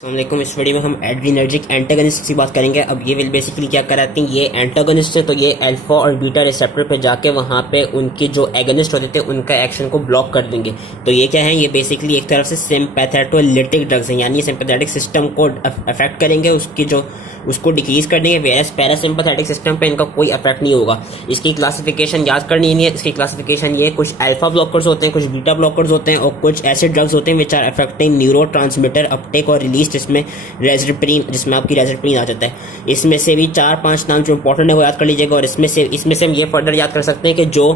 अस्सलामुअलैकुम। इस वीडियो में हम एड्रीनर्जिक एंटागनिस्ट की बात करेंगे। अब ये विल बेसिकली क्या कराती हैं, ये एंटागनिस्ट है तो ये अल्फा और बीटा रिसेप्टर पे जाके वहाँ पे उनके जो एगनिस्ट होते थे उनका एक्शन को ब्लॉक कर देंगे। तो ये क्या है, ये बेसिकली एक तरफ से सिंपैथेटोलिटिक ड्रग्स हैं, यानी सिंपैथेटिक सिस्टम को अफेक्ट करेंगे, उसकी जो उसको डिक्रीज कर देंगे। वेरस पैरासिम्पैथेटिक सिस्टम पे इनका कोई इफेक्ट नहीं होगा। इसकी क्लासिफिकेशन याद करनी नहीं है। इसकी क्लासिफिकेशन ये, कुछ अल्फा ब्लॉकर्स होते हैं, कुछ बीटा ब्लॉकर्स होते हैं और कुछ ऐसे ड्रग्स होते हैं which are affecting neurotransmitter uptake और रिलीज, जिसमें रेजरप्रीन, जिसमें आपकी रेजरप्रीन आ जाता है। इसमें से भी 4-5 नाम जो इंपॉर्टेंट है वो याद कर लीजिएगा। और इसमें से हम ये फर्दर याद कर सकते हैं कि जो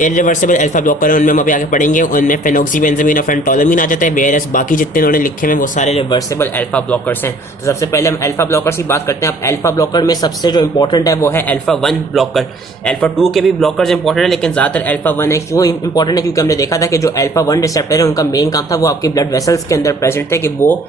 इरिवर्सिबल अल्फा ब्लॉकर है उनमें हम अभी आगे पढ़ेंगे, उनमें फेनोक्सीबेंजामीन और फेंटोलामीन आ जाता है। वेरस बाकी जितने उन्होंने लिखे हैं वो सारे रिवर्सिबल अल्फा ब्लॉकर्स हैं। तो सबसे पहले हम अल्फा ब्लॉकर्स की बात करते हैं। अब अल्फा ब्लॉकर में सबसे जो इंपॉर्टेंट है वो है अल्फा 1 ब्लॉकर। अल्फा 2 के भी ब्लॉकर्स इंपॉर्टेंट है, लेकिन ज्यादातर अल्फा 1 है। क्यों इंपॉर्टेंट है? क्योंकि हमने देखा था कि जो अल्फा 1 रिसेप्टर है उनका मेन काम था वो आपकी ब्लड वेसल्स के अंदर प्रेजेंट थे, कि वो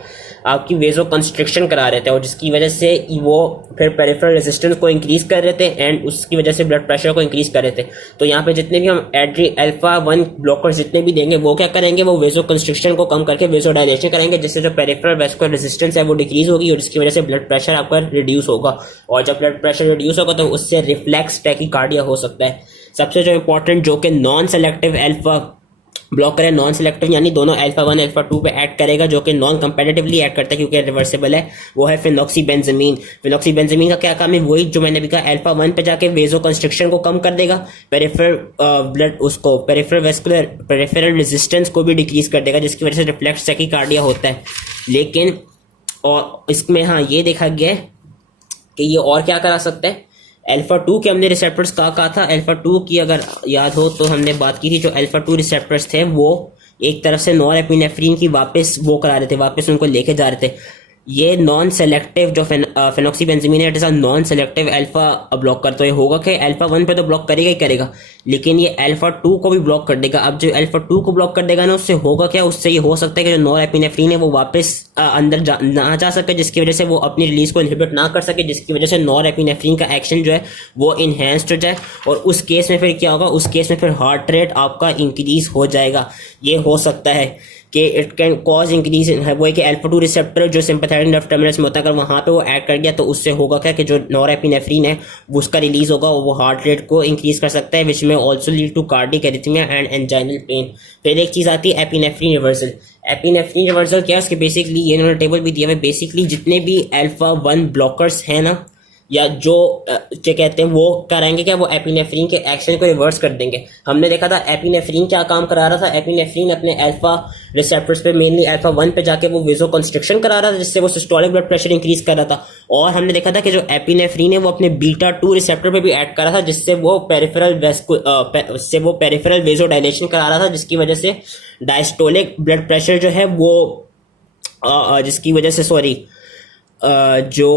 आपकी वेजो कंस्ट्रिक्शन करा रहे थे और जिसकी वजह से वो फिर पेरिफेरल रेजिस्टेंस को इंक्रीज कर रहे थे एंड उसकी वजह से ब्लड प्रेशर को इंक्रीज कर रहे थे। तो यहाँ पे जितने भी हम अल्फा 1 ब्लॉकर्स जितने भी देंगे वो क्या करेंगे, वो वेजो कंस्ट्रिक्शन को कम करके वेजो डायलेशन करेंगे, जिससे जो पेरिफेरल वेस्कुलर रेजिस्टेंस है वो डिक्रीज होगी और जिसकी वजह से ब्लड प्रेशर आपका रिड्यूस होगा। और जब ब्लड प्रेशर रिड्यूस होगा तो उससे रिफ्लेक्स टैकीकार्डिया हो सकता है। सबसे जो इंपॉर्टेंट जो कि नॉन सेलेक्टिव अल्फा ब्लॉकर है, नॉन सिलेक्टिव यानी दोनों अल्फा 1 अल्फा 2 पे ऐड करेगा, जो कि नॉन कंपेटिटिवली ऐड करता है क्योंकि रिवर्सिबल है, वो है फेनोक्सीबेंजामीन। फेनोक्सीबेंजामीन का क्या काम है? वही जो मैंने भी कहा, अल्फा 1 पे जाके वेजो कंस्ट्रिक्शन को कम कर देगा, पेरिफेरल ब्लड उसको पेरिफेरल रेजिस्टेंस को भी डिक्रीज कर देगा, जिसकी वजह से रिफ्लेक्स टैकीकार्डिया होता है। लेकिन और इसमें हाँ ये देखा गया है कि ये और क्या करा सकता है। अल्फा 2 के हमने रिसेप्टर्स कहा था। अल्फा 2 की अगर याद हो तो हमने बात की थी, जो अल्फा 2 रिसेप्टर्स थे वो एक तरफ से नॉरएपिनेफ्रिन की वापस वो करा रहे थे, वापस उनको लेके जा रहे थे। ये नॉन सेलेक्टिव जो फेनोक्सीबेंजामीन है, it is a non selective alpha blocker. तो ये होगा कि अल्फा 1 पे तो ब्लॉक करेगा ही करेगा, लेकिन ये अल्फा 2 को भी ब्लॉक कर देगा। अब जो अल्फा 2 को ब्लॉक कर देगा ना, उससे होगा क्या, उससे ये हो सकता है कि जो नॉरएपिनेफ्रिन है वो वापस अंदर ना जा सके, जिसकी वजह से वो अपनी रिलीज को इनहिबिट ना कर सके, जिसकी वजह से नॉरएपिनेफ्रिन का एक्शन जो है वो इनहेंस्ड हो जाए। और उस केस में फिर क्या होगा, उस केस में फिर हार्ट रेट आपका इंक्रीज हो जाएगा। ये हो सकता है कि इट कैन कॉज इंक्रीज है वो है कि अल्फा 2 रिसेप्टर जो सिंपैथेटिक नर्व टर्मिनस में होता है, अगर वहाँ पे वो ऐड कर गया तो उससे होगा क्या कि जो नॉरएपिनेफ्रिन है उसका रिलीज होगा और वो हार्ट रेट को इंक्रीज कर सकता है, विच में also lead to cardiac arrhythmia and anginal pain. फिर एक चीज आती है एपिनेफ्रिन रिवर्सल। एपिनेफ्रिन रिवर्सल क्या है, उसके बेसिकली ये इन्होंने टेबल भी दिया हुआ है। बेसिकली जितने भी अल्फा 1 ब्लॉकर्स हैं ना, या जो क्या कहते हैं, वो कराएंगे क्या, वो एपिनेफ्रिन के एक्शन को रिवर्स कर देंगे। हमने देखा था एपिनेफ्रिन क्या काम करा रहा था। एपिनेफ्रिन अपने अल्फा रिसेप्टर्स पे, मेनली अल्फा 1 पे जाके वो वेजो कंस्ट्रिक्शन करा रहा था, जिससे वो सिस्टोलिक ब्लड प्रेशर इंक्रीज कर रहा था। और हमने देखा था कि जो एपिनेफ्रिन है वो अपने बीटा 2 रिसेप्टर पे भी ऐड कर रहा था, जिससे वो पेरिफेरल वेजो डायलेशन करा रहा था, जिसकी वजह से डायस्टोलिक ब्लड प्रेशर जो है वो जिसकी वजह से जो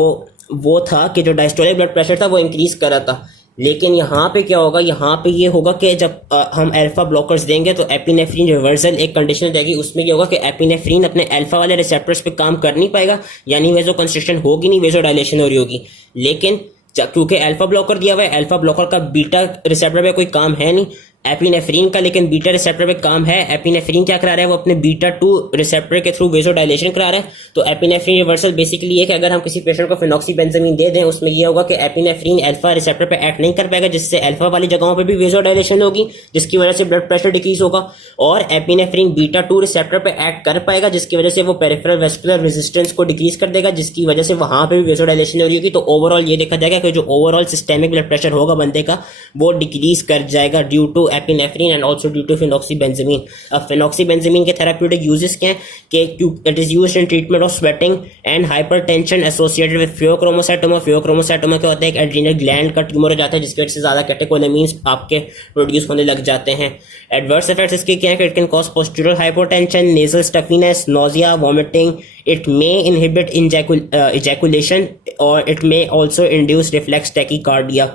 वो था कि जो डायस्टोलिक ब्लड प्रेशर था वो इंक्रीज कर रहा था। लेकिन यहाँ पे क्या होगा, यहाँ पे ये होगा कि जब हम अल्फा ब्लॉकर्स देंगे तो एपिनेफ्रिन रिवर्सल एक कंडीशन जाएगी। उसमें क्या होगा कि एपिनेफ्रिन अपने अल्फा वाले रिसेप्टर्स पे काम कर नहीं पाएगा, यानी वेजो कंस्ट्रिक्शन होगी नहीं, वेजो डायलेशन हो रही होगी। लेकिन क्योंकि अल्फा ब्लॉकर दिया हुआ है, अल्फा ब्लॉकर का बीटा रिसेप्टर पे कोई काम है नहीं एपिनेफ्रिन का, लेकिन बीटा रिसेप्टर पे काम है। एपिनेफ्रिन क्या करा रहा है, वो अपने बीटा 2 रिसेप्टर के थ्रू वेजो डायलेशन करा रहा है। तो एपिनेफ्रिन रिवर्सल बेसिकली ये कि अगर हम किसी पेशेंट को फेनोक्सीबेंजामीन दे दें, उसमें ये होगा कि एपिनेफ्रिन अल्फा रिसेप्टर पे एक्ट नहीं कर पाएगा, जिससे अल्फा वाली जगहों पे भी वेजो डायलेशन होगी, जिसकी वजह से ब्लड प्रेशर डिक्रीज होगा। और एपिनेफ्रिन बीटा 2 रिसेप्टर पे एक्ट कर पाएगा, जिसकी वजह से वो पेरिफेरल वेस्कुलर रेजिस्टेंस को डिक्रीज कर देगा, जिसकी वजह से वहां पे भी वेजो डायलेशन हो रही होगी। तो ओवरऑल ये देखा जाएगा कि जो ओवरऑल सिस्टेमिक ब्लड प्रेशर होगा बंदे का वो डिक्रीज कर जाएगा due to epinephrine and also due to phenoxybenzamine. अब फेनोक्सीबेंजामीन के थेराप्यूटिक यूजेस क्या हैं कि it is used in treatment of sweating and hypertension associated with phaeochromocytoma. Phaeochromocytoma क्या होता है, एक एड्रीनल ग्लैंड का ट्यूमर हो जाता है जिसकी वजह से ज्यादा कैटेकोलेमीन्स आपके प्रोड्यूस होने लग जाते हैं। एडवर्स इफेक्ट्स इसके क्या है कि it can cause postural hypotension, nasal stuffiness, nausea, vomiting, it may inhibit ejaculation और it may also induce reflex tachycardia.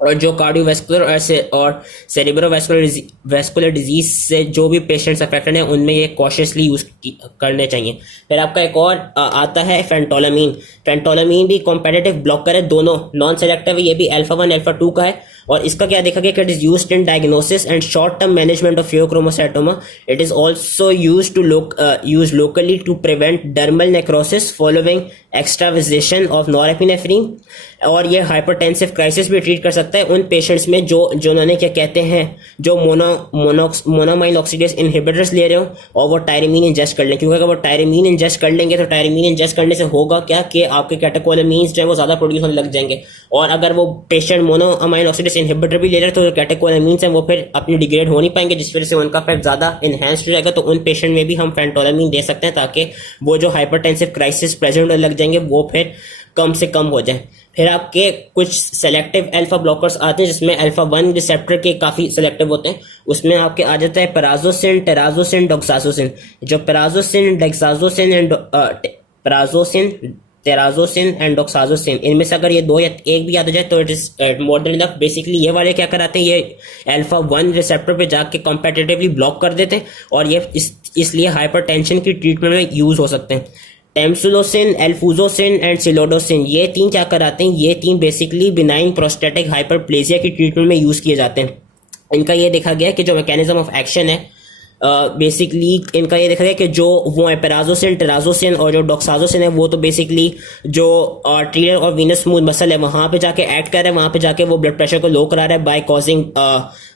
और जो कार्डियोवैस्कुलर और सेरेब्रोवैस्कुलर डिजीज से जो भी पेशेंट्स अफेक्टेड हैं उनमें ये कॉशियसली यूज करने चाहिए। फिर आपका एक और आता है फेंटोलामीन। फेंटोलामीन भी कॉम्पिटिटिव ब्लॉकर है, दोनों नॉन सेलेक्टिव है, ये भी अल्फा 1 अल्फा 2 का है। और इसका क्या देखा गया कि it is used in diagnosis and short term management of phaeochromocytoma. It is also use to use locally to prevent dermal necrosis following extravasation of norepinephrine. और ये हाइपरटेंसिव क्राइसिस भी ट्रीट कर सकता है उन पेशेंट्स में जो जिन्होंने क्या कहते हैं जो मोनोमाइन ऑक्सीडेज इनहिबिटर्स ले रहे हो और वो टायरामीन इंजेस्ट कर लें. क्योंकि अगर वो टायरामीन इंजेस्ट कर लेंगे तो टायरामीन इंजेस्ट करने से होगा क्या कि आपके कैटेकोलामीन्स जो है वो ज़्यादा प्रोड्यूस होने लग जाएंगे. और अगर वो पेशेंट मोनोमाइन ऑक्सीडेज इनहिबिटर भी ले रहे हैं तो कैटेकोलामीन्स हैं वो फिर अपनी डिग्रेड हो नहीं पाएंगे, जिस वजह से उनका इफेक्ट ज़्यादा इनहेंस्ड हो जाएगा. तो उन पेशेंट में भी हम फेंटोलामीन दे सकते हैं ताकि वो जो हाइपरटेंसिव क्राइसिस प्रेजेंट लग जाएंगे वो फिर कम से कम हो जाए. फिर आपके कुछ सेलेक्टिव अल्फा ब्लॉकर्स आते हैं जिसमें अल्फा 1 रिसेप्टर के काफ़ी सेलेक्टिव होते हैं. उसमें आपके आ जाता है पैराजोसिन, टेराजोसिन, डॉक्साजोसिन. जो पैराजोसिन, डेक्साजोसिन एंड पैराजोसिन, टेराजोसिन एंड डॉक्साजोसिन, इनमें से अगर ये दो या एक भी याद हो जाए तो it is more than enough. Basically ये वाले क्या कराते हैं, ये अल्फा 1 रिसेप्टर पे जाके कॉम्पिटिटिवली ब्लॉक कर देते हैं और ये इसलिए हाइपरटेंशन की ट्रीटमेंट में यूज हो सकते हैं. टेम्सुलोसिन, एल्फूजोसिन एंड सिलोडोसिन, ये तीन क्या कराते हैं, ये तीन बेसिकली बिनाइन प्रोस्टेटिक हाइपरप्लेजिया की ट्रीटमेंट में यूज किए जाते हैं. इनका ये देखा गया कि जो मैकेनिज्म ऑफ एक्शन है बेसिकली इनका ये देखा गया कि जो वो है पैराजोसिन, टेराजोसिन और जो डॉक्साजोसिन है वो तो बेसिकली जो आर्टेरियल और वीनस स्मूथ मसल है वहां पे जाके एक्ट कर रहा है, वहां पे जाके वो ब्लड प्रेशर को लो करा रहा है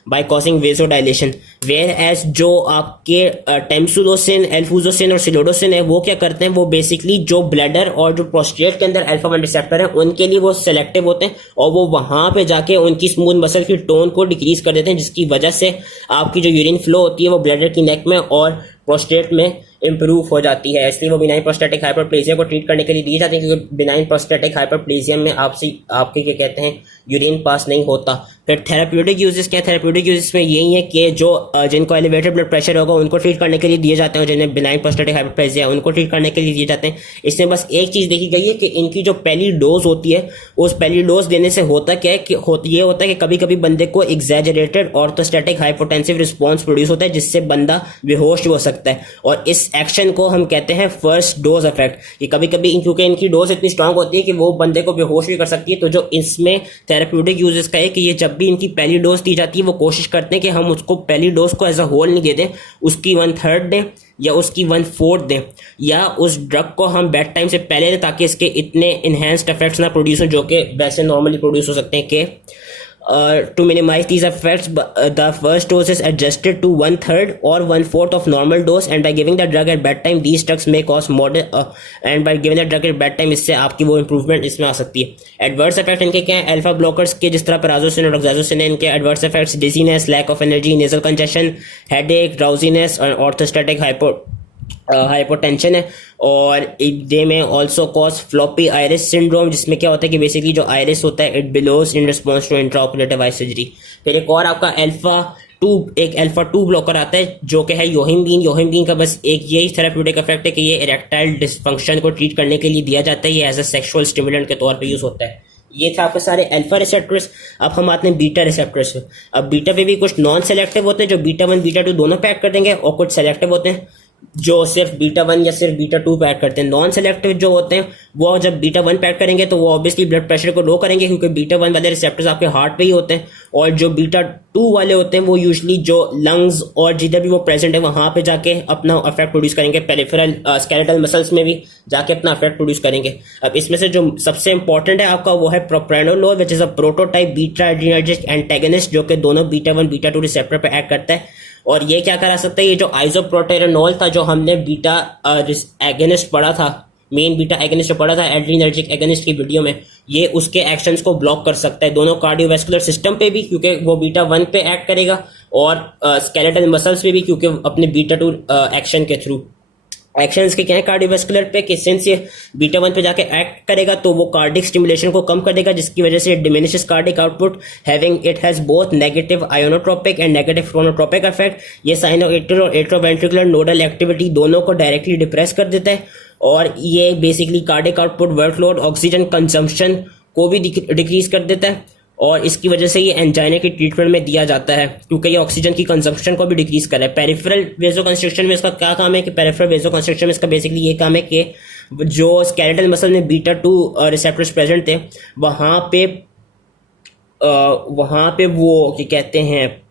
by causing vasodilation. Whereas जो आपके टेम्सुलोसिन, एल्फूजोसिन और सिलोडोसिन है वो क्या करते हैं, वो बेसिकली जो ब्लैडर और जो प्रोस्टेट के अंदर अल्फा 1 रिसेप्टर है उनके लिए वो सेलेक्टिव होते हैं और वो वहां पे जाके उनकी स्मूथ मसल की टोन को डिक्रीज कर देते हैं, जिसकी वजह से आपकी जो यूरिन फ्लो होती है वो ब्लैडर की नेक में और प्रोस्टेट में इंप्रूव हो जाती है. इसलिए वो बिनाइन प्रोस्टेटिक हाइपरप्लेजिया को ट्रीट करने के लिए दी जाती है क्योंकि बिनाइन प्रोस्टेटिक हाइपरप्लेजिया में आपके क्या कहते हैं यूरिन पास नहीं होता. फिर थेराप्यूटिक यूजेस क्या, थेराप्यूटिक यूजेस में यही है कि जो जिनको एलिवेटेड ब्लड प्रेशर होगा उनको ट्रीट करने के लिए दिए जाते हैं, जिन्हें बिनाइन प्रोस्टेटिक हाइपरप्लेजिया उनको ट्रीट करने के लिए दिए जाते हैं. इसमें बस एक चीज देखी गई है कि इनकी जो पहली डोज होती है उस पहली डोज देने से होता क्या है कि ये होता है कि कभी कभी बंदे को exaggerated orthostatic hypotensive response produce होता है जिससे बंदा बेहोश हो सकता है और इस एक्शन को हम कहते हैं फर्स्ट डोज इफेक्ट. ये कभी कभी क्योंकि इनकी डोज इतनी स्ट्रांग होती है कि वो बंदे को बेहोश भी कर सकती है. तो जो इसमें थेराप्यूटिक यूजेस का है कि ये जब भी इनकी पहली डोज दी जाती है वो कोशिश करते हैं कि हम उसको पहली डोज को एज अ होल नहीं दे दें, उसकी 1/3 दें या उसकी 1/4 दें या उस ड्रग को हम बेड टाइम से पहले दें ताकि इसके इतने इनहेंस्ड इफेक्ट्स ना प्रोड्यूस हो जो कि वैसे नॉर्मली प्रोड्यूस हो सकते हैं. कि to minimize these effects, the first dose is adjusted to 1/3 or 1/4 of normal dose, and by giving the drug at bedtime, these drugs may cause moderate and by giving the drug at bedtime इससे आपकी वो improvement इसमें आ सकती है. Adverse effect इनके क्या है, alpha blockers के जिस तरह पैराजोसिन और डॉक्साजोसिन है, इनके adverse effects dizziness, lack of energy, nasal congestion, headache, drowsiness और ऑर्थोस्टैटिक हाइपोटेंशन है. और they may also cause floppy iris syndrome, जिसमें क्या होता है कि बेसिकली जो आयरिस होता है it billows in response to intraoperative eye surgery. फिर एक और आपका अल्फा 2 ब्लॉकर आता है जो कि है योहिम्बीन. योहिम्बीन का बस एक यही थेराप्यूटिक इफेक्ट है कि ये इरेक्टाइल डिसफंक्शन को ट्रीट करने के लिए दिया जाता है. ये एज अ सेक्सुअल स्टिमुलेंट के तौर पर यूज होता है. ये था आपके सारे अल्फा रिसेप्टर्स. अब हम आते हैं बीटा रिसेप्टर्स. अब बीटा पे भी कुछ नॉन सेलेक्टिव होते हैं जो बीटा 1 बीटा 2 दोनों पे एक्ट कर देंगे और कुछ सेलेक्टिव होते हैं जो सिर्फ बीटा 1 या सिर्फ बीटा 2 पे ऐड करते हैं. नॉन सेलेक्टिव जो होते हैं वो जब बीटा 1 पे ऐड करेंगे तो वो ऑब्वियसली ब्लड प्रेशर को लो करेंगे क्योंकि बीटा 1 वाले रिसेप्टर्स आपके हार्ट पे ही होते हैं. और जो बीटा 2 वाले होते हैं वो यूजुअली जो लंग्स और जिधर भी वो प्रेजेंट है वहां पे जाके अपना इफेक्ट प्रोड्यूस करेंगे. पेरिफेरल स्केलेटल मसल्स में भी जाके अपना इफेक्ट प्रोड्यूस करेंगे. अब इसमें से जो सबसे इंपॉर्टेंट है आपका वो है propranolol which is a prototype beta adrenergic antagonist जो कि दोनों बीटा 1 बीटा 2 रिसेप्टर पे एक्ट करता है. और ये क्या करा सकता है, ये जो आइसोप्रोटेरेनोल था जो हमने बीटा एगनिस्ट पढ़ा था, मेन बीटा एगनिस्ट जो पढ़ा था एड्रीनर्जिक एगनिस्ट की वीडियो में, ये उसके एक्शंस को ब्लॉक कर सकता है दोनों कार्डियोवैस्कुलर सिस्टम पे भी क्योंकि वो बीटा 1 पे एक्ट करेगा और स्केलेटल मसल्स पे भी क्योंकि अपने बीटा 2 एक्शन के थ्रू. एक्शंस के क्या है कार्डियोवैस्कुलर पे कि सिंस ये बीटा 1 पे जाके एक्ट करेगा तो वो कार्डिक स्टिमुलेशन को कम कर देगा जिसकी वजह से diminishes cardiac output having it has both negative inotropic and negative chronotropic effect. ये साइनोएट्रियल और एट्रोवेंट्रिकुलर नोडल एक्टिविटी दोनों को डायरेक्टली डिप्रेस कर देता है और ये basically cardiac output, workload, oxygen consumption को भी डिक्रीज कर देता है और इसकी वजह से ये एंजाइना की ट्रीटमेंट में दिया जाता है क्योंकि ये ऑक्सीजन की कंजम्पशन को भी डिक्रीज कर रहा है. पेरिफेरल वेसोकंस्ट्रिक्शन में इसका क्या काम है कि पेरिफेरल वेसोकंस्ट्रिक्शन में इसका बेसिकली ये काम है कि जो स्केलेटल मसल में बीटा 2 रिसेप्टर्स प्रेजेंट थे वहां पे वहाँ पे वो क्या कहते हैं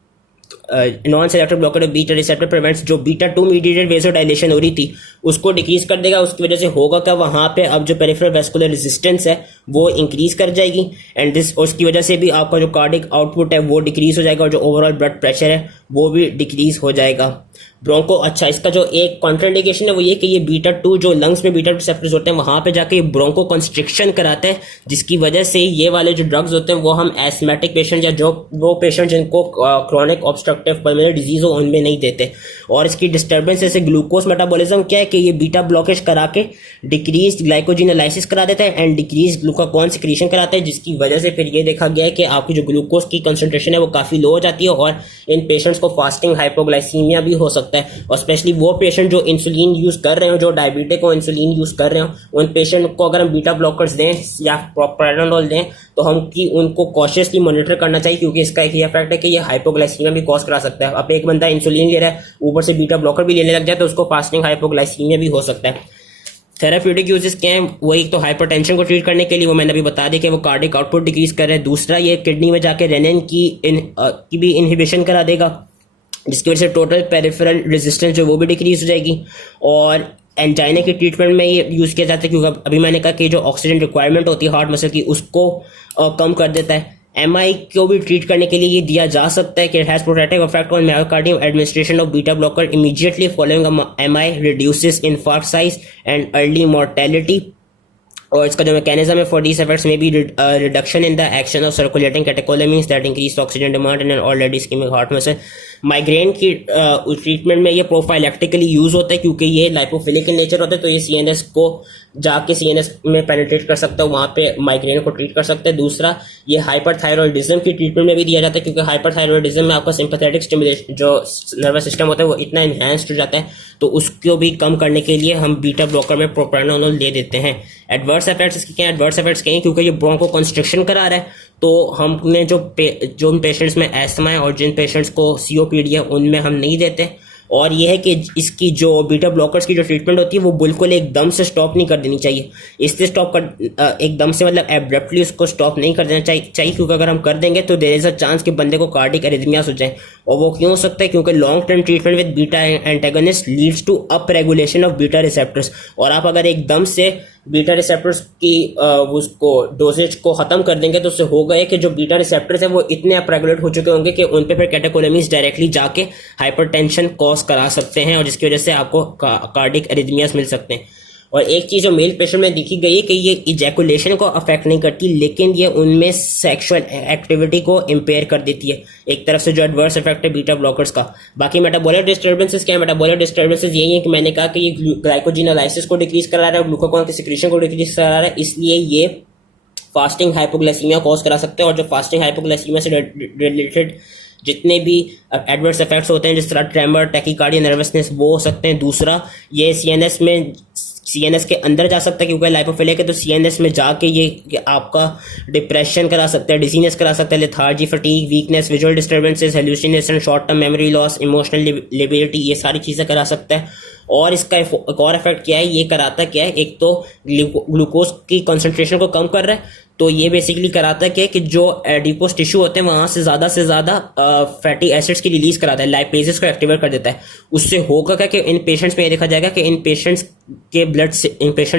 non selective blocker beta receptor prevents जो बीटा 2 मीडिएटेड वेसोडाइलेशन हो रही थी उसको डिक्रीज कर देगा। उसकी वजह से होगा क्या, वहाँ पे अब जो पेरिफेरल वेस्कुलर रेजिस्टेंस है वो इंक्रीज कर जाएगी एंड दिस उसकी वजह से भी आपका जो कार्डिक आउटपुट है वो डिक्रीज हो जाएगा और जो ओवरऑल ब्लड प्रेशर है वो भी डिक्रीज हो जाएगा। ब्रोंको अच्छा, इसका जो एक कॉन्ट्राइंडिकेशन है वो ये कि ये बीटा 2 जो लंग्स में बीटा रिसेप्टर्स होते हैं वहाँ पे जाके ये ब्रोंको कंस्ट्रिक्शन कराते हैं, जिसकी वजह से ये वाले जो ड्रग्स होते हैं वो हम एस्थमेटिक पेशेंट या जो वो पेशेंट जिनको क्रॉनिक ऑब्स्ट्रक्टिव पल्मोनरी डिजीज हो उनमें नहीं देते। और इसकी डिस्टर्बेंस जैसे ग्लूकोज मेटाबॉलिज्म क्या है कि ये बीटा ब्लॉकेज करा के डिक्रीज ग्लाइकोजिनोलाइसिस करा देता है एंड डिक्रीज ग्लूकागॉन सिक्रीशन कराता है, जिसकी वजह से फिर ये देखा गया है कि आपकी जो ग्लूकोज की कंसंट्रेशन है वो काफ़ी लो हो जाती है और इन पेशेंट्स को फास्टिंग हाइपोग्लाइसीमिया भी हो सकता है। और स्पेशली वो पेशेंट जो इंसुलिन यूज़ कर रहे हो, जो डायबिटिक को इंसुलिन यूज़ कर रहे हो, उन पेशेंट को अगर हम बीटा ब्लॉकर्स दें या प्रोप्रानोल दें तो हम कि उनको कॉशियसली मॉनिटर करना चाहिए, क्योंकि इसका एक ही इफेक्ट है कि ये हाइपोग्लाइसीमिया भी कॉज करा सकता है। अब एक बंदा इंसुलिन ले रहा है ऊपर से बीटा ब्लॉकर भी लेने लग जाए तो उसको फास्टिंग हाइपोग्लाइसीमिया भी हो सकता है। थेराप्यूटिक यूजेस क्या है, वो एक तो हाइपरटेंशन को ट्रीट करने के लिए वो मैंने अभी बता दिया कि वो कार्डिक आउटपुट डिक्रीज कर रहा है। दूसरा ये किडनी में जाके रेनिन की भी इनहिबिशन करा देगा, जिसकी वजह से टोटल पेरिफेरल रेजिस्टेंस जो वो भी डिक्रीज हो जाएगी। और एंजाइना की ट्रीटमेंट में ये यूज़ किया जाता है क्योंकि अभी मैंने कहा कि जो ऑक्सीजन रिक्वायरमेंट होती है हार्ट मसल की उसको कम कर देता है। एमआई को भी ट्रीट करने के लिए ये दिया जा सकता है कि it has protective effect on myocardium. Administration of beta blocker immediately following MI reduces infarct size and early mortality. और इसका जो मैकेनिज्म है for these effects may be reduction in the action of circulating catecholamines that increase oxygen demand in an already ischaemic heart muscle. Migraine की treatment में ये prophylactically use होता है क्योंकि ये लाइपोफिलिक इन नेचर होता है, तो ये सीएनएस को जाके सीएनएस में पेनिट्रेट कर सकता है, वहाँ पे माइग्रेन को ट्रीट कर सकता है। दूसरा ये हाइपरथायरॉयडिज्म की ट्रीटमेंट में भी दिया जाता है क्योंकि हाइपरथायरॉयडिज्म में आपका सिंपैथेटिक स्टिमुलेशन जो नर्वस सिस्टम होता है वो इतना इन्हेंस्ड हो जाता है, तो उसको भी कम करने के लिए हम बीटा ब्लॉकर में प्रोप्रानोल दे देते हैं। एडवर्स इफेक्ट्स इसके क्या, एडवर्स इफेक्ट्स क्या हैं, क्योंकि ये ब्रोंको कंस्ट्रिक्शन करा रहा है तो हमने जो पेशेंट्स में एस्थमा है और जिन पेशेंट्स को सीओपीडी है उनमें हम नहीं देते। और ये है कि इसकी जो बीटा ब्लॉकर्स की जो ट्रीटमेंट होती है वो बिल्कुल एकदम से स्टॉप नहीं कर देनी चाहिए। इससे स्टॉप कर एकदम से मतलब एब्रप्टली उसको स्टॉप नहीं कर देना चाहिए क्योंकि अगर हम कर देंगे तो देयर इज अ चांस कि बंदे को कार्डिक एरिथमियास हो जाए। और वो क्यों हो सकता है, क्योंकि long term treatment with beta antagonist leads to up regulation of beta receptors. और आप अगर एकदम से बीटा रिसेप्टर्स की उसको डोजेज को खत्म कर देंगे तो उससे होगा कि जो बीटा रिसेप्टर्स हैं वो इतने अप रेगुलेट हो चुके होंगे कि उन पे फिर कैटेकोलेमिन्स डायरेक्टली जाके हाइपरटेंशन कॉज करा सकते हैं और जिसकी वजह से आपको कार्डिक एरिथमियास मिल सकते हैं। और एक चीज़ जो मेल पेशेंट में देखी गई है कि ये इजैकुलेशन को अफेक्ट नहीं करती लेकिन ये उनमें सेक्सुअल एक्टिविटी को इम्पेयर कर देती है, एक तरफ से जो एडवर्स इफेक्ट है बीटा ब्लॉकर्स का। बाकी मेटाबॉलिक डिस्टर्बेंसेस क्या है, मेटाबॉलिक डिस्टर्बेंसेस यही है कि मैंने कहा कि ये ग्लाइकोजिनोलाइसिस को डिक्रीज करा रहा है, ग्लूकागॉन की सिक्रीशन को डिक्रीज करा रहा है, इसलिए ये फास्टिंग हाइपोग्लाइसीमिया कॉज करा सकते हैं। और जो फास्टिंग हाइपोग्लाइसीमिया से रिलेटेड जितने भी एडवर्स इफेक्ट्स होते हैं जिस तरह ट्रेमर, टैकीकार्डिया, नर्वसनेस वो हो सकते हैं। दूसरा ये सीएनएस के अंदर जा सकता है क्योंकि लाइपोफिलिक है, तो सीएनएस में जाके ये आपका डिप्रेशन करा सकता है, डिजीनेस करा सकता है, lethargy, fatigue, weakness, visual disturbances, hallucination, short term memory loss, emotional liability, ये सारी चीज़ें करा सकता है। और इसका एक और इफेक्ट क्या है, ये कराता क्या है, एक तो ग्लूकोज की कंसंट्रेशन को कम कर रहा है, तो ये बेसिकली कराता है कि जो एडिपोस टिश्यू होते हैं वहां से ज्यादा फैटी एसिड्स की रिलीज कराता है, लाइपेजेस को एक्टिवेट कर देता है। उससे होगा क्या कि इन पेशेंट्स में ये देखा जाएगा कि इन पेशेंट्स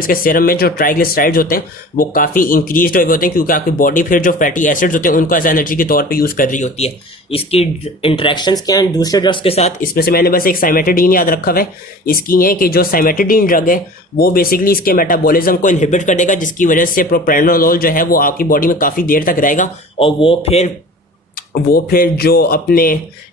के सीरम में जो ट्राइग्लिसराइड्स होते हैं वो काफी इंक्रीज हुए होते हैं क्योंकि आपकी बॉडी फिर जो फैटी एसिड्स होते हैं उनको एज एनर्जी के तौर पे यूज कर रही होती है। इसकी इंटरेक्शंस क्या है दूसरे ड्रग्स के साथ, इसमें से मैंने बस एक साइमेटिडीन याद रखा हुआ है। इसकी है कि जो साइमेटिडीन ड्रग है वो बेसिकली इसके मेटाबॉलिज्म को इनहिबिट कर देगा, जिसकी वजह से प्रोप्रानोलोल जो है वो आपकी बॉडी में काफी देर तक रहेगा और वो फिर जो अपने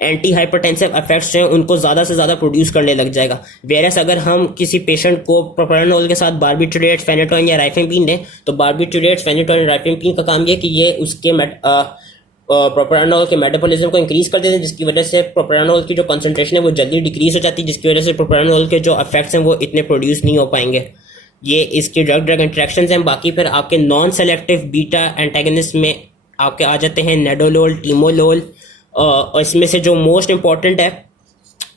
एंटी हाइपरटेंसिव इफेक्ट्स हैं उनको ज़्यादा से ज़्यादा प्रोड्यूस करने लग जाएगा। वेरस अगर हम किसी पेशेंट को प्रोप्रानोल के साथ बार्बिट्यूरेट, फेनेटोइन या राइफेम्पिन दें तो बार्बिट्यूरेट, फेनेटोइन, राइफेम्पिन का काम ये कि ये उसके प्रोप्रानोल के मेटाबॉलिज्म को इंक्रीज कर देते हैं, जिसकी वजह से प्रोप्रानोल की जो कंसंट्रेशन है वो जल्दी डिक्रीज हो जाती है, जिसकी वजह से प्रोप्रानोल के जो इफेक्ट्स हैं वो इतने प्रोड्यूस नहीं हो पाएंगे। ये इसके ड्रग इंटरेक्शन हैं। बाकी फिर आपके नॉन सेलेक्टिव बीटा एंटागनिस्ट में आपके आ जाते हैं नेडोलोल, टीमोलोल, और इसमें से जो मोस्ट इंपॉर्टेंट है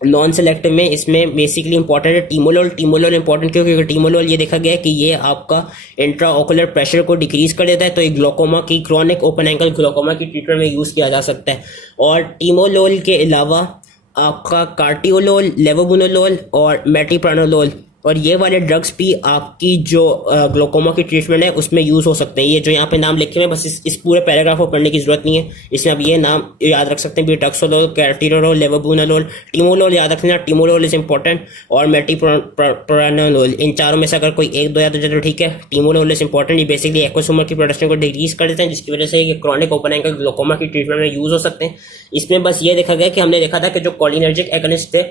नॉन सेलेक्टिव में इसमें बेसिकली इंपॉर्टेंट है टीमोलोल। टीमोलोल इंपॉर्टेंट क्यों? क्योंकि टीमोलोल ये देखा गया है कि ये आपका इंट्राओकुलर प्रेशर को डिक्रीज कर देता है, तो ये ग्लोकोमा की, क्रॉनिक ओपन एंगल ग्लोकोमा की ट्रीटमेंट में यूज़ किया जा सकता है। और टीमोलोल के अलावा आपका कार्टियोलोल, लेवोबुनोलोल और मेटिप्रानोलोल और ये वाले ड्रग्स भी आपकी जो ग्लोकोमा की ट्रीटमेंट है उसमें यूज़ हो सकते हैं। ये जो यहाँ पे नाम लिखे हुए हैं, बस इस पूरे पैराग्राफ को पढ़ने की जरूरत नहीं है, इसमें आप ये नाम याद रख सकते हैं, बीटॉक्सोलोल, कार्टियोलोल, लेवोबुनोलोल, टीमोलोल याद रखना, टीमोलोल इज इंपॉर्टेंट, और मेटिप्रानोलोल। इन चारों में से अगर कोई एक दो याद हो जाए तो ठीक है। टीमोलोल इज इंपॉर्टेंट, ये बेसिकली एक्वोसोमर की प्रोडक्शन को डिक्रीज कर देते हैं, जिसकी वजह से ये क्रॉनिक ओपन एंगल ग्लोकोमा की ट्रीटमेंट में यूज़ हो सकते हैं। इसमें बस ये देखा गया कि हमने देखा था कि जो कोलिनर्जिक एगोनिस्ट थे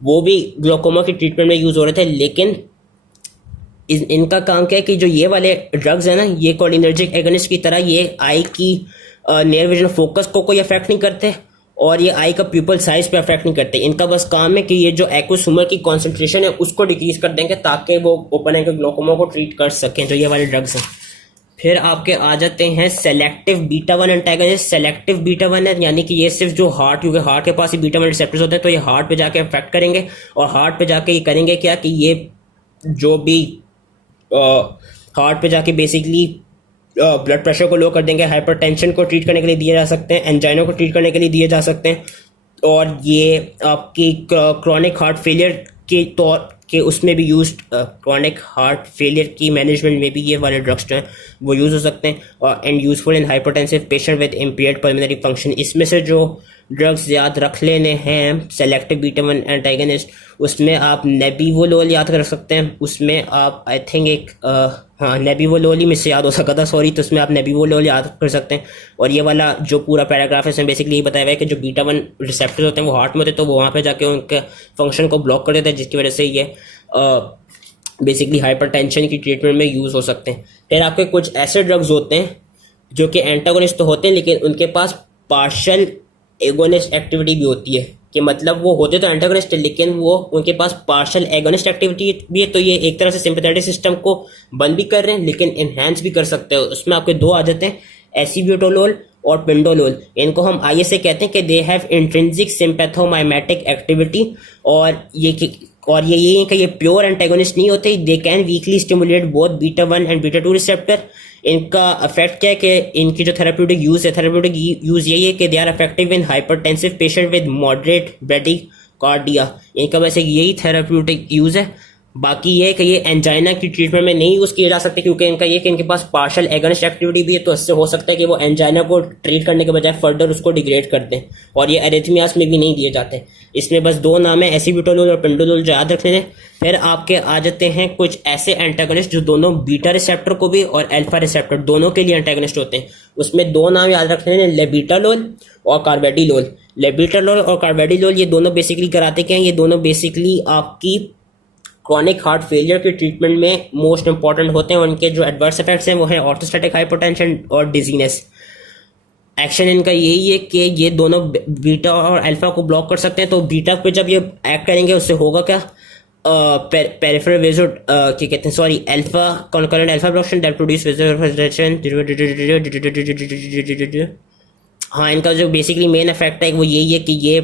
वो भी ग्लोकोमा की ट्रीटमेंट में यूज हो रहे थे, लेकिन इनका काम क्या है कि जो ये वाले ड्रग्स है ना, ये कोलिनर्जिक एगोनिस्ट की तरह ये आई की नियर विजन फोकस को कोई अफेक्ट नहीं करते और ये आई का प्यूपल साइज पे अफेक्ट नहीं करते। इनका बस काम है कि ये जो एक्वोसोमर की कॉन्सेंट्रेशन है उसको डिक्रीज कर देंगे ताकि वो ओपन एंगल ग्लोकोमा को ट्रीट कर सकें, जो ये वाले ड्रग्स हैं। फिर आपके आ जाते हैं selective beta one antagonist. Selective beta one है यानी कि ये सिर्फ जो हार्ट, क्योंकि हार्ट के पास ही बीटा वन रिसेप्टर्स होते हैं, तो ये हार्ट पे जाके अफेक्ट करेंगे और हार्ट पे जाके ये करेंगे क्या कि ये जो भी हार्ट पे जाके बेसिकली ब्लड प्रेशर को लो कर देंगे, हाइपरटेंशन को ट्रीट करने के लिए दिए जा सकते हैं, एंजाइना को ट्रीट करने के लिए दिए जा सकते हैं, और ये आपकी क्रॉनिक हार्ट फेलियर के तौर के उसमें भी यूज, क्रॉनिक हार्ट फेलियर की मैनेजमेंट में भी ये वाले ड्रग्स जो हैं वो यूज़ हो सकते हैं, और and useful in hypertensive patient with impaired pulmonary function. इसमें से जो ड्रग्स याद रख लेने हैं सेलेक्टिव बीटा वन एंटागोनिस्ट, उसमें आप नेबिवोलोल याद कर सकते हैं, उसमें आप आई थिंक एक हाँ नेबिवोलोल ही मुझसे याद हो सका था, सॉरी, तो उसमें आप नेबिवोलोल याद कर सकते हैं। और ये वाला जो पूरा पैराग्राफ है इसमें बेसिकली ये बताया हुआ है कि जो बीटा वन रिसेप्टर्स होते हैं वो हार्ट में होते हैं, तो वो वहाँ पे जाके उनके फंक्शन को ब्लॉक कर देते हैं, जिसकी वजह से ये बेसिकली हाइपरटेंशन की ट्रीटमेंट में यूज़ हो सकते हैं। फिर आपके कुछ ऐसे ड्रग्स होते हैं जो कि एंटागोनिस्ट तो होते हैं लेकिन उनके पास पार्शियल एगोनिस्ट एक्टिविटी भी होती है, कि मतलब वो होते तो एंटागोनिस्ट है लेकिन वो उनके पास पार्शियल एगोनिस्ट एक्टिविटी भी है, तो ये एक तरह से सिंपैथेटिक सिस्टम को बंद भी कर रहे हैं लेकिन इनहेंस भी कर सकते हो। उसमें आपके दो आ जाते हैं, एसीब्यूटोलोल और पिंडोलोल। इनको हम आई से कहते हैं कि they have intrinsic sympathomimetic activity, और ये है कि ये प्योर एंटागोनिस्ट नहीं होते, they can weakly stimulate both beta one and beta two receptor. इनका इफेक्ट क्या है कि इनकी जो थेराप्यूटिक यूज है, थेराप्यूटिक यूज यही है कि they are effective in hypertensive patient with moderate bradycardia. इनका वैसे यही थेराप्यूटिक यूज है। बाकी ये है कि ये एंजाइना की ट्रीटमेंट में नहीं यूज़ किए जा सकते क्योंकि इनका ये कि इनके पास पार्शियल एगोनिस्ट एक्टिविटी भी है, तो इससे हो सकता है कि वो एंजाइना को ट्रीट करने के बजाय फर्दर उसको डिग्रेड कर दें, और ये एरिथमियास में भी नहीं दिए जाते। इसमें बस दो नाम है, एसीब्यूटोलोल और पिंडोलोल, जो याद रखने हैं। फिर आपके आ जाते हैं कुछ ऐसे एंटागोनिस्ट जो दोनों बीटा रिसेप्टर को भी और अल्फा रिसेप्टर दोनों के लिए एंटागोनिस्ट होते हैं। उसमें दो नाम याद रखने हैं, लेबिटालोल और कार्वेडिलोल। लेबिटालोल और कार्वेडिलोल ये दोनों बेसिकली कराते क्या हैं, ये दोनों बेसिकली आपकी क्रॉनिक हार्ट फेलियर के ट्रीटमेंट में मोस्ट इंपॉर्टेंट होते हैं। उनके जो एडवर्स इफेक्ट्स हैं वो है ऑर्थोस्टैटिक हाइपोटेंशन और डिजीनेस। एक्शन इनका यही है कि ये दोनों बीटा और अल्फा को ब्लॉक कर सकते हैं, तो बीटा पे जब ये एक्ट करेंगे उससे होगा क्या, पेरिफेरल वेजो क्या कहते हैं, sorry, alpha concurrent alpha blockade that produce vasodilation. हाँ, इनका जो बेसिकली मेन इफेक्ट है वो यही है कि ये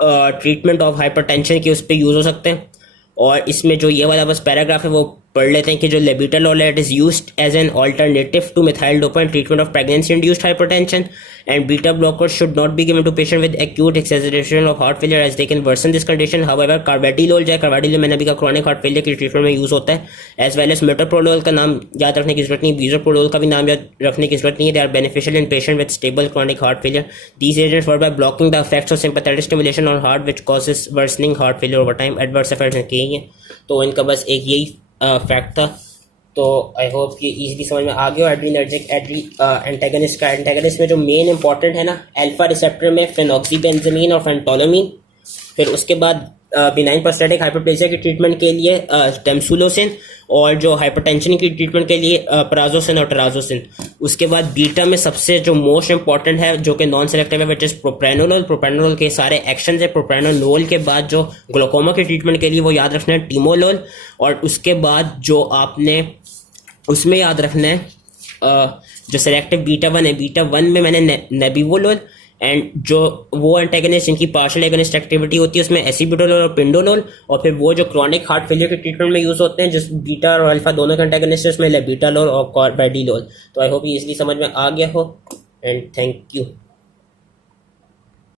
ट्रीटमेंट ऑफ हाइपरटेंशन के उस पर यूज़ हो सकते हैं। और इसमें जो ये वाला बस पैराग्राफ है वो पढ़ लेते हैं कि जो labetalol it is used as an alternative to methyldopa treatment of pregnancy induced hypertension, and beta blockers should not be given to patient with acute exacerbation of heart failure as they can worsen this condition. However, carvedilol मैंने अभी कहा chronic heart failure की treatment में use होता है, as well as metoprolol का नाम याद रखने की जरूरत नहीं, बीजोप्रोलोल का भी नाम याद रखने की जरूरत नहीं है। They are beneficial in patient with stable chronic heart failure. These agents work by blocking the effects of sympathetic stimulation on heart which causes worsening heart failure over time. Adverse effects यही हैं, तो इनका बस एक यही fact था। तो I hope कि इजीली समझ में आ गया। एड्रीनर्जिक एंटागोनिस्ट का, एंटागोनिस्ट में जो मेन इंपॉर्टेंट है ना, अल्फा रिसेप्टर में फेनॉक्सीबेंजामीन और फेंटोलोमीन। फिर उसके बाद बिनाइन प्रोस्टेटिक हाइपरप्लेजिया की ट्रीटमेंट के लिए टेम्सुलोसिन, और जो हाइपरटेंशन की ट्रीटमेंट के लिए प्राजोसिन और ट्राजोसिन। उसके बाद बीटा में सबसे जो मोस्ट इंपॉर्टेंट है जो कि नॉन सेलेक्टिव है विच इज प्रोप्रेनोलोल। प्रोप्रेनोलोल के सारे एक्शन है। प्रोप्रेनोलोल के बाद जो ग्लोकोमा की ट्रीटमेंट के लिए वो याद रखना है टीमोलोल, और उसके बाद जो आपने उसमें याद रखना है जो सेलेक्टिव बीटा वन है, बीटा वन में मैंने नेबिवोलोल, एंड जो वो एंटेगनिस्ट जिनकी पार्शियल एगनिस्ट एक्टिविटी होती है उसमें एसिबुटोलोल और पिंडोलोल, और फिर वो जो क्रॉनिक हार्ट फेलियर के ट्रीटमेंट में यूज होते हैं जिस बीटा और अल्फा दोनों के एंटेगनिस्ट है उसमें लेबिटालोल और कार्बाइडिलोल। तो आई होप ये इजीली समझ में आ गया हो, एंड थैंक यू।